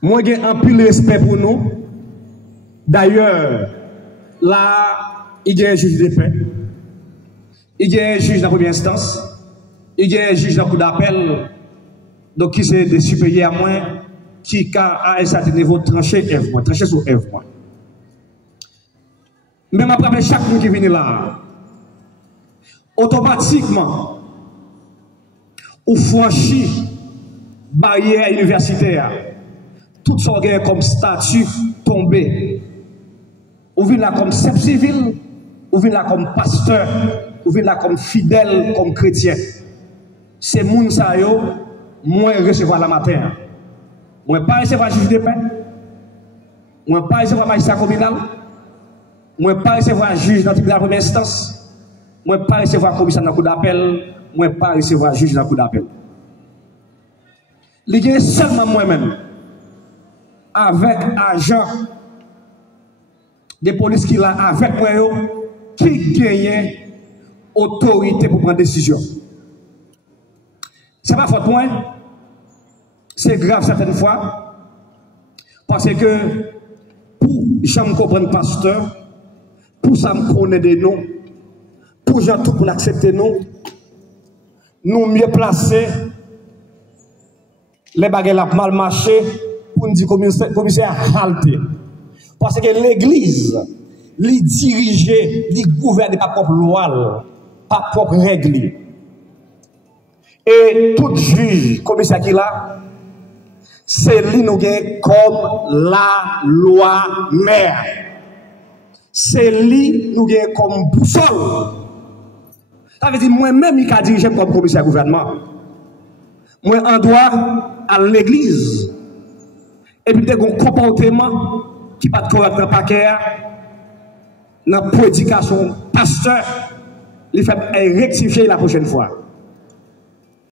Moi, j'ai un peu de respect pour nous. D'ailleurs, là, il y a un juge de paix. Il y a un juge de la première instance. Il y a un juge de la cour d'appel. Donc, qui c'est des supérieurs à moi, qui, à un certain niveau, trancher sur F. Même après chaque monde qui vient là, automatiquement, ou franchit barrière universitaire, tout ça comme statut tombé. Ou vient là comme chef civil, ou vient là comme pasteur, ou vient là comme fidèle, comme chrétien. C'est moun sa yo, moi recevoir la matin. Moi pas recevoir juge de paix. Moi pas recevoir magistrat communal. Moi pas recevoir juge dans la première instance. Moi pas recevoir commissaire dans la cour d'appel. Moi pas recevoir juge dans la cour d'appel. Il y a seulement moi-même, avec agent de police qui là, avec moi, qui gagne autorité pour prendre décision. Ce n'est pas faute moi, c'est grave certaines fois, parce que pour j'aime comprendre pasteur, pour ça me connaître des noms, pour j'ai tout pour l'accepter nous mieux placés. Les bagages ont mal marché pour nous dire commissaire halté. Parce que l'église, les diriger, les gouverner par propre loi, par propre règle. Et tout juge, commissaire qui là, c'est lui nous comme la loi mère. C'est lui nous comme boussole. Ça veut dire moi-même, il a dirigé comme commissaire gouvernement. Moi, en droit à l'église. Et puis, il y a un comportement qui n'est pas correct dans le paquet, dans la prédication, pasteur, il fait rectifier la prochaine fois.